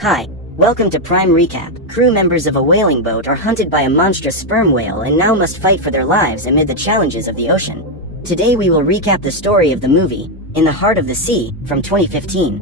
Hi, welcome to Prime Recap. Crew members of a whaling boat are hunted by a monstrous sperm whale and now must fight for their lives amid the challenges of the ocean. Today we will recap the story of the movie, In the Heart of the Sea, from 2015.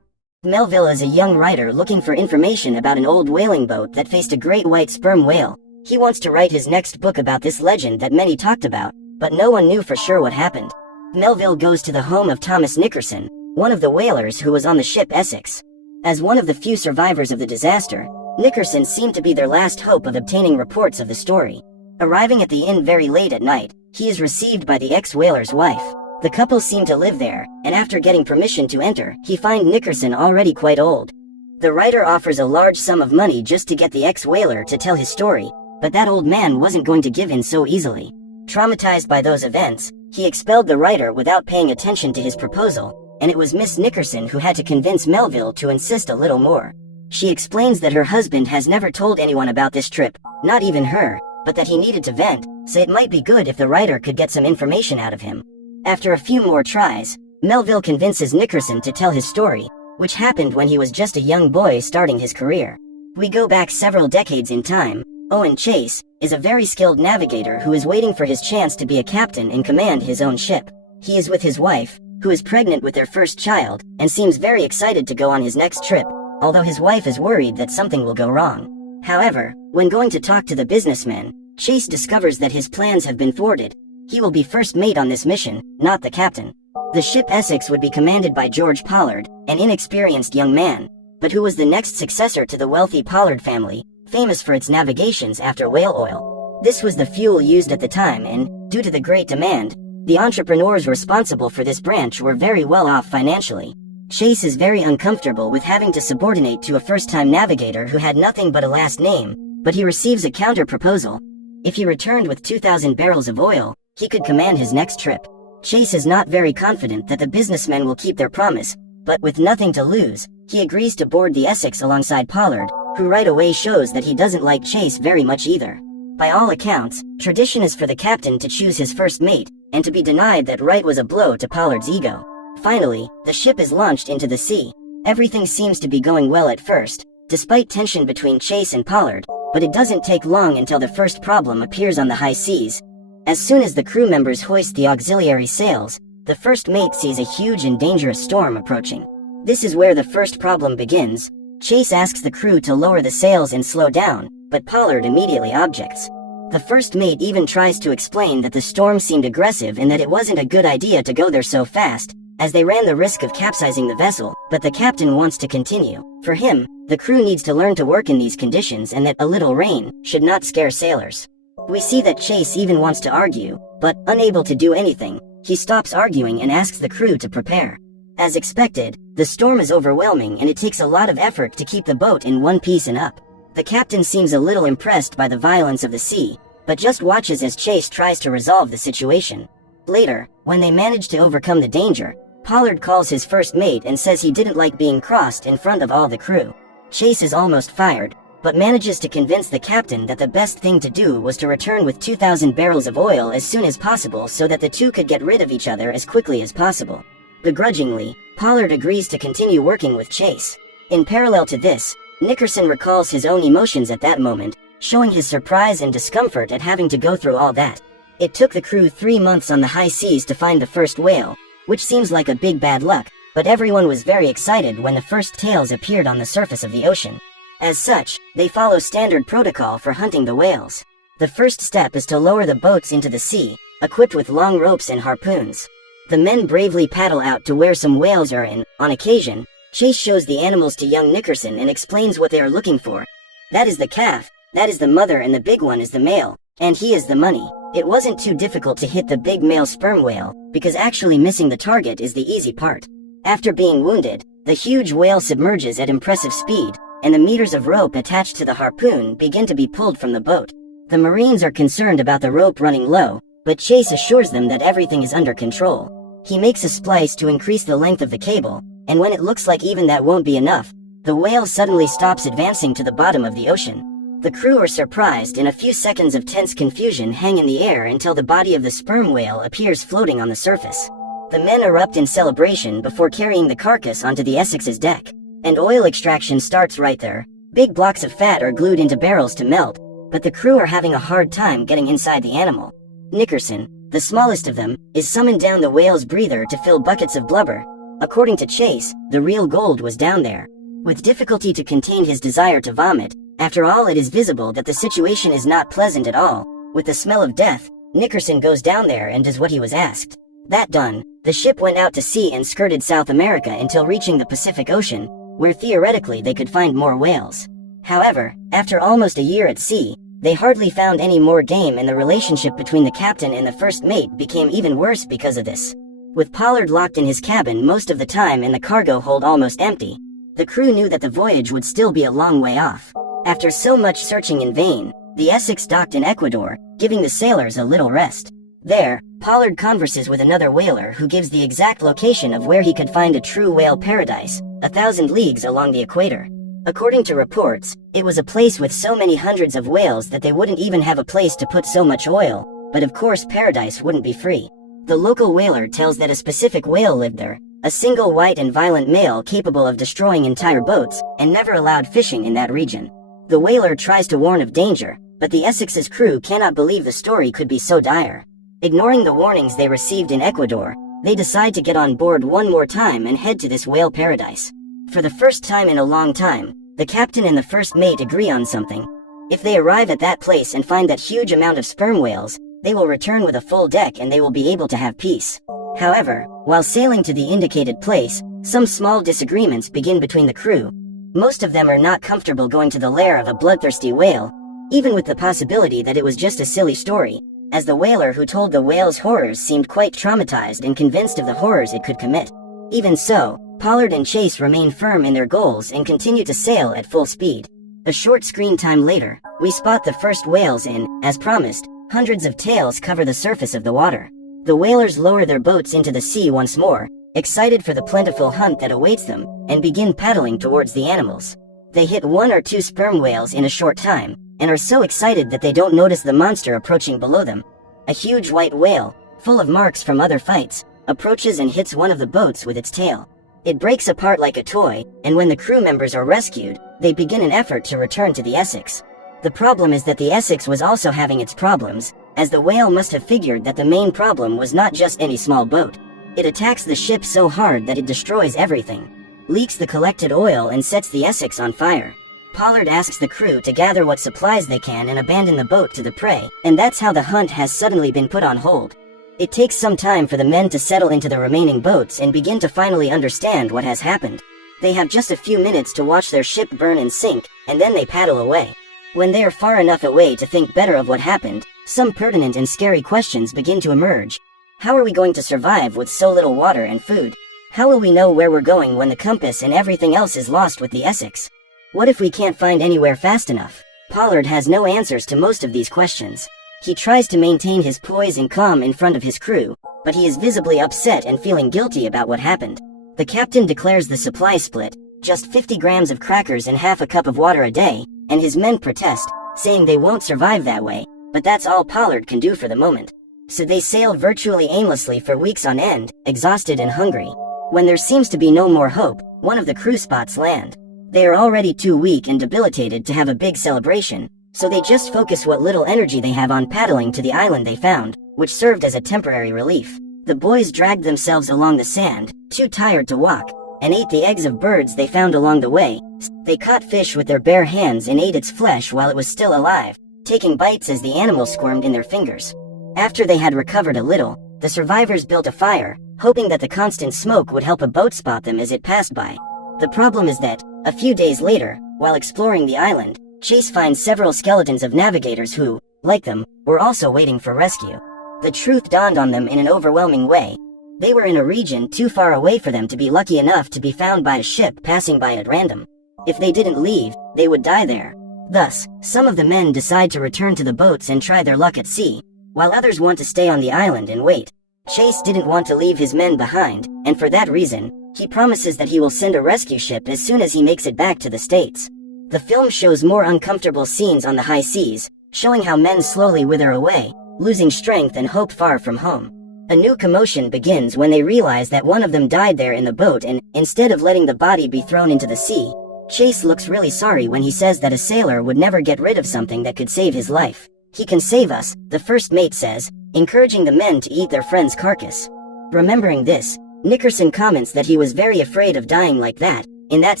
Melville is a young writer looking for information about an old whaling boat that faced a great white sperm whale. He wants to write his next book about this legend that many talked about, but no one knew for sure what happened. Melville goes to the home of Thomas Nickerson, one of the whalers who was on the ship Essex. As one of the few survivors of the disaster, Nickerson seemed to be their last hope of obtaining reports of the story. Arriving at the inn very late at night, he is received by the ex-whaler's wife. The couple seem to live there, and after getting permission to enter, he finds Nickerson already quite old. The writer offers a large sum of money just to get the ex-whaler to tell his story, but that old man wasn't going to give in so easily. Traumatized by those events, he expelled the writer without paying attention to his proposal, and it was Miss Nickerson who had to convince Melville to insist a little more. She explains that her husband has never told anyone about this trip, not even her, but that he needed to vent, so it might be good if the writer could get some information out of him. After a few more tries, Melville convinces Nickerson to tell his story, which happened when he was just a young boy starting his career. We go back several decades in time. Owen Chase is a very skilled navigator who is waiting for his chance to be a captain and command his own ship. He is with his wife, who is pregnant with their first child, and seems very excited to go on his next trip, although his wife is worried that something will go wrong. However, when going to talk to the businessman, Chase discovers that his plans have been thwarted. He will be first mate on this mission, not the captain. The ship Essex would be commanded by George Pollard, an inexperienced young man, but who was the next successor to the wealthy Pollard family, famous for its navigations after whale oil. This was the fuel used at the time and, due to the great demand, the entrepreneurs responsible for this branch were very well off financially. Chase is very uncomfortable with having to subordinate to a first-time navigator who had nothing but a last name, but he receives a counter-proposal. If he returned with 2,000 barrels of oil, he could command his next trip. Chase is not very confident that the businessmen will keep their promise, but with nothing to lose, he agrees to board the Essex alongside Pollard, who right away shows that he doesn't like Chase very much either. By all accounts, tradition is for the captain to choose his first mate, and to be denied that right was a blow to Pollard's ego. Finally, the ship is launched into the sea. Everything seems to be going well at first, despite tension between Chase and Pollard, but it doesn't take long until the first problem appears on the high seas. As soon as the crew members hoist the auxiliary sails, the first mate sees a huge and dangerous storm approaching. This is where the first problem begins. Chase asks the crew to lower the sails and slow down, but Pollard immediately objects. The first mate even tries to explain that the storm seemed aggressive and that it wasn't a good idea to go there so fast, as they ran the risk of capsizing the vessel, but the captain wants to continue. For him, the crew needs to learn to work in these conditions and that a little rain should not scare sailors. We see that Chase even wants to argue, but, unable to do anything, he stops arguing and asks the crew to prepare. As expected, the storm is overwhelming and it takes a lot of effort to keep the boat in one piece and up. The captain seems a little impressed by the violence of the sea, but just watches as Chase tries to resolve the situation. Later, when they manage to overcome the danger, Pollard calls his first mate and says he didn't like being crossed in front of all the crew. Chase is almost fired, but manages to convince the captain that the best thing to do was to return with 2,000 barrels of oil as soon as possible so that the two could get rid of each other as quickly as possible. Begrudgingly, Pollard agrees to continue working with Chase. In parallel to this, Nickerson recalls his own emotions at that moment, showing his surprise and discomfort at having to go through all that. It took the crew 3 months on the high seas to find the first whale, which seems like a big bad luck, but everyone was very excited when the first tails appeared on the surface of the ocean. As such, they follow standard protocol for hunting the whales. The first step is to lower the boats into the sea, equipped with long ropes and harpoons. The men bravely paddle out to where some whales are and, on occasion, Chase shows the animals to young Nickerson and explains what they are looking for. That is the calf, that is the mother, and the big one is the male, and he is the money. It wasn't too difficult to hit the big male sperm whale, because actually missing the target is the easy part. After being wounded, the huge whale submerges at impressive speed, and the meters of rope attached to the harpoon begin to be pulled from the boat. The Marines are concerned about the rope running low, but Chase assures them that everything is under control. He makes a splice to increase the length of the cable, and when it looks like even that won't be enough, the whale suddenly stops advancing to the bottom of the ocean. The crew are surprised and a few seconds of tense confusion hang in the air until the body of the sperm whale appears floating on the surface. The men erupt in celebration before carrying the carcass onto the Essex's deck. and oil extraction starts right there. Big blocks of fat are glued into barrels to melt, but the crew are having a hard time getting inside the animal. Nickerson, the smallest of them, is summoned down the whale's breather to fill buckets of blubber. According to Chase, the real gold was down there. With difficulty to contain his desire to vomit, after all it is visible that the situation is not pleasant at all. With the smell of death, Nickerson goes down there and does what he was asked. That done, the ship went out to sea and skirted South America until reaching the Pacific Ocean, where theoretically they could find more whales. However, after almost a year at sea, they hardly found any more game, and the relationship between the captain and the first mate became even worse because of this. With Pollard locked in his cabin most of the time and the cargo hold almost empty, the crew knew that the voyage would still be a long way off. After so much searching in vain, the Essex docked in Ecuador, giving the sailors a little rest. There, Pollard converses with another whaler who gives the exact location of where he could find a true whale paradise, 1,000 leagues along the equator. According to reports, it was a place with so many hundreds of whales that they wouldn't even have a place to put so much oil, but of course paradise wouldn't be free. The local whaler tells that a specific whale lived there, a single white and violent male capable of destroying entire boats, and never allowed fishing in that region. The whaler tries to warn of danger, but the Essex's crew cannot believe the story could be so dire. Ignoring the warnings they received in Ecuador, they decide to get on board one more time and head to this whale paradise. For the first time in a long time, the captain and the first mate agree on something. If they arrive at that place and find that huge amount of sperm whales, they will return with a full deck and they will be able to have peace. However, while sailing to the indicated place, some small disagreements begin between the crew. Most of them are not comfortable going to the lair of a bloodthirsty whale, even with the possibility that it was just a silly story, as the whaler who told the whale's horrors seemed quite traumatized and convinced of the horrors it could commit. Even so, Pollard and Chase remain firm in their goals and continue to sail at full speed. A short screen time later, we spot the first whales and, as promised, hundreds of tails cover the surface of the water. The whalers lower their boats into the sea once more, excited for the plentiful hunt that awaits them, and begin paddling towards the animals. They hit 1 or 2 sperm whales in a short time, and are so excited that they don't notice the monster approaching below them. A huge white whale, full of marks from other fights, approaches and hits one of the boats with its tail. It breaks apart like a toy, and when the crew members are rescued, they begin an effort to return to the Essex. The problem is that the Essex was also having its problems, as the whale must have figured that the main problem was not just any small boat. It attacks the ship so hard that it destroys everything, leaks the collected oil and sets the Essex on fire. Pollard asks the crew to gather what supplies they can and abandon the boat to the prey, and that's how the hunt has suddenly been put on hold. It takes some time for the men to settle into the remaining boats and begin to finally understand what has happened. They have just a few minutes to watch their ship burn and sink, and then they paddle away. When they are far enough away to think better of what happened, some pertinent and scary questions begin to emerge. How are we going to survive with so little water and food? How will we know where we're going when the compass and everything else is lost with the Essex? What if we can't find anywhere fast enough? Pollard has no answers to most of these questions. He tries to maintain his poise and calm in front of his crew, but he is visibly upset and feeling guilty about what happened. The captain declares the supply split, just 50 grams of crackers and half a cup of water a day, and his men protest, saying they won't survive that way, but that's all Pollard can do for the moment. So they sail virtually aimlessly for weeks on end, exhausted and hungry. When there seems to be no more hope, one of the crew spots land. They are already too weak and debilitated to have a big celebration, so they just focus what little energy they have on paddling to the island they found, which served as a temporary relief. The boys dragged themselves along the sand, too tired to walk, and ate the eggs of birds they found along the way. They caught fish with their bare hands and ate its flesh while it was still alive, taking bites as the animal squirmed in their fingers. After they had recovered a little, the survivors built a fire, hoping that the constant smoke would help a boat spot them as it passed by. The problem is that, a few days later, while exploring the island, Chase finds several skeletons of navigators who, like them, were also waiting for rescue. The truth dawned on them in an overwhelming way. They were in a region too far away for them to be lucky enough to be found by a ship passing by at random. If they didn't leave, they would die there. Thus, some of the men decide to return to the boats and try their luck at sea, while others want to stay on the island and wait. Chase didn't want to leave his men behind, and for that reason, he promises that he will send a rescue ship as soon as he makes it back to the States. The film shows more uncomfortable scenes on the high seas, showing how men slowly wither away, losing strength and hope far from home. A new commotion begins when they realize that one of them died there in the boat, and instead of letting the body be thrown into the sea, Chase looks really sorry when he says that a sailor would never get rid of something that could save his life. "He can save us," the first mate says, encouraging the men to eat their friend's carcass. Remembering this, Nickerson comments that he was very afraid of dying like that, in that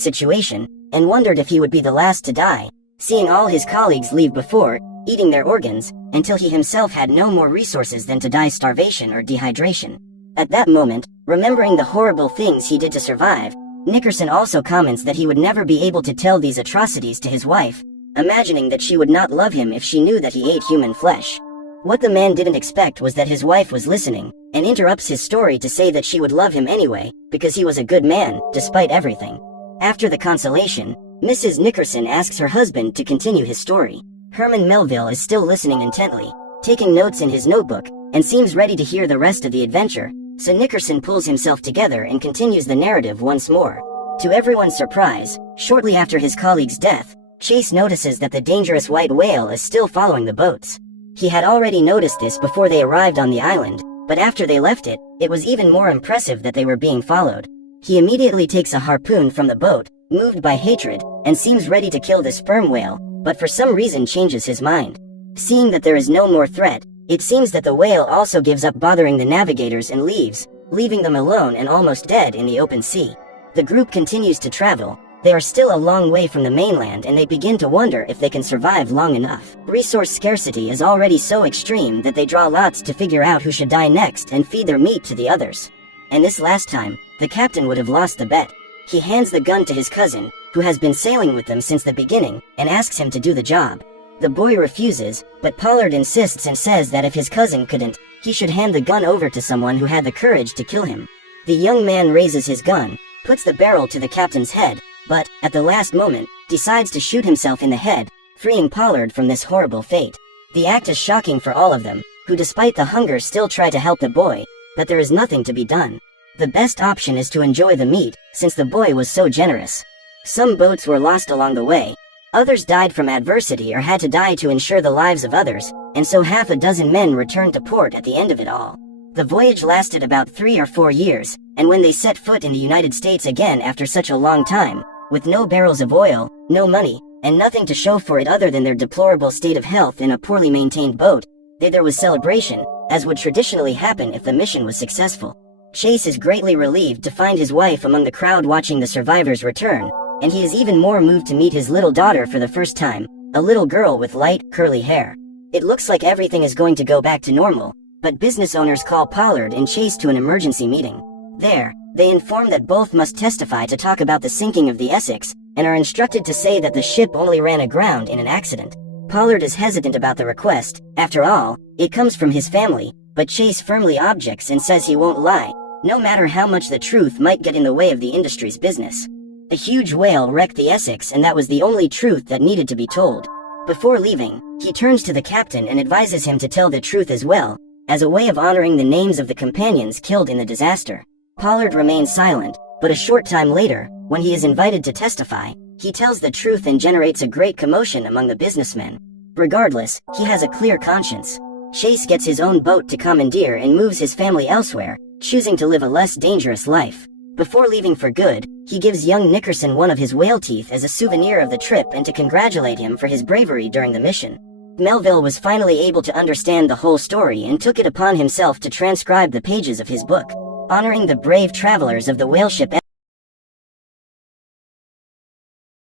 situation, and wondered if he would be the last to die, seeing all his colleagues leave before eating their organs, until he himself had no more resources than to die starvation or dehydration. At that moment, remembering the horrible things he did to survive, Nickerson also comments that he would never be able to tell these atrocities to his wife, imagining that she would not love him if she knew that he ate human flesh. What the man didn't expect was that his wife was listening, and interrupts his story to say that she would love him anyway, because he was a good man, despite everything. After the consolation, Mrs. Nickerson asks her husband to continue his story. Herman Melville is still listening intently, taking notes in his notebook, and seems ready to hear the rest of the adventure, so Nickerson pulls himself together and continues the narrative once more. To everyone's surprise, shortly after his colleague's death, Chase notices that the dangerous white whale is still following the boats. He had already noticed this before they arrived on the island, but after they left it, it was even more impressive that they were being followed. He immediately takes a harpoon from the boat, moved by hatred, and seems ready to kill the sperm whale, but for some reason changes his mind. Seeing that there is no more threat, it seems that the whale also gives up bothering the navigators and leaves, leaving them alone and almost dead in the open sea. The group continues to travel. They are still a long way from the mainland, and they begin to wonder if they can survive long enough. Resource scarcity is already so extreme that they draw lots to figure out who should die next and feed their meat to the others. And this last time, the captain would have lost the bet. He hands the gun to his cousin, who has been sailing with them since the beginning, and asks him to do the job. The boy refuses, but Pollard insists and says that if his cousin couldn't, he should hand the gun over to someone who had the courage to kill him. The young man raises his gun, puts the barrel to the captain's head, but, at the last moment, decides to shoot himself in the head, freeing Pollard from this horrible fate. The act is shocking for all of them, who despite the hunger still try to help the boy, but there is nothing to be done. The best option is to enjoy the meat, since the boy was so generous. Some boats were lost along the way, others died from adversity or had to die to ensure the lives of others, and so half a dozen men returned to port at the end of it all. The voyage lasted about 3 or 4 years, and when they set foot in the United States again after such a long time, with no barrels of oil, no money, and nothing to show for it other than their deplorable state of health in a poorly maintained boat, there was celebration, as would traditionally happen if the mission was successful. Chase is greatly relieved to find his wife among the crowd watching the survivors return, and he is even more moved to meet his little daughter for the first time, a little girl with light, curly hair. It looks like everything is going to go back to normal, but business owners call Pollard and Chase to an emergency meeting. There, they inform that both must testify to talk about the sinking of the Essex, and are instructed to say that the ship only ran aground in an accident. Pollard is hesitant about the request. After all, it comes from his family, but Chase firmly objects and says he won't lie, no matter how much the truth might get in the way of the industry's business. A huge whale wrecked the Essex, and that was the only truth that needed to be told. Before leaving, he turns to the captain and advises him to tell the truth as well, as a way of honoring the names of the companions killed in the disaster. Pollard remains silent, but a short time later, when he is invited to testify, he tells the truth and generates a great commotion among the businessmen. Regardless, he has a clear conscience. Chase gets his own boat to commandeer and moves his family elsewhere, choosing to live a less dangerous life. Before leaving for good, he gives young Nickerson one of his whale teeth as a souvenir of the trip and to congratulate him for his bravery during the mission. Melville was finally able to understand the whole story and took it upon himself to transcribe the pages of his book, honoring the brave travelers of the whaleship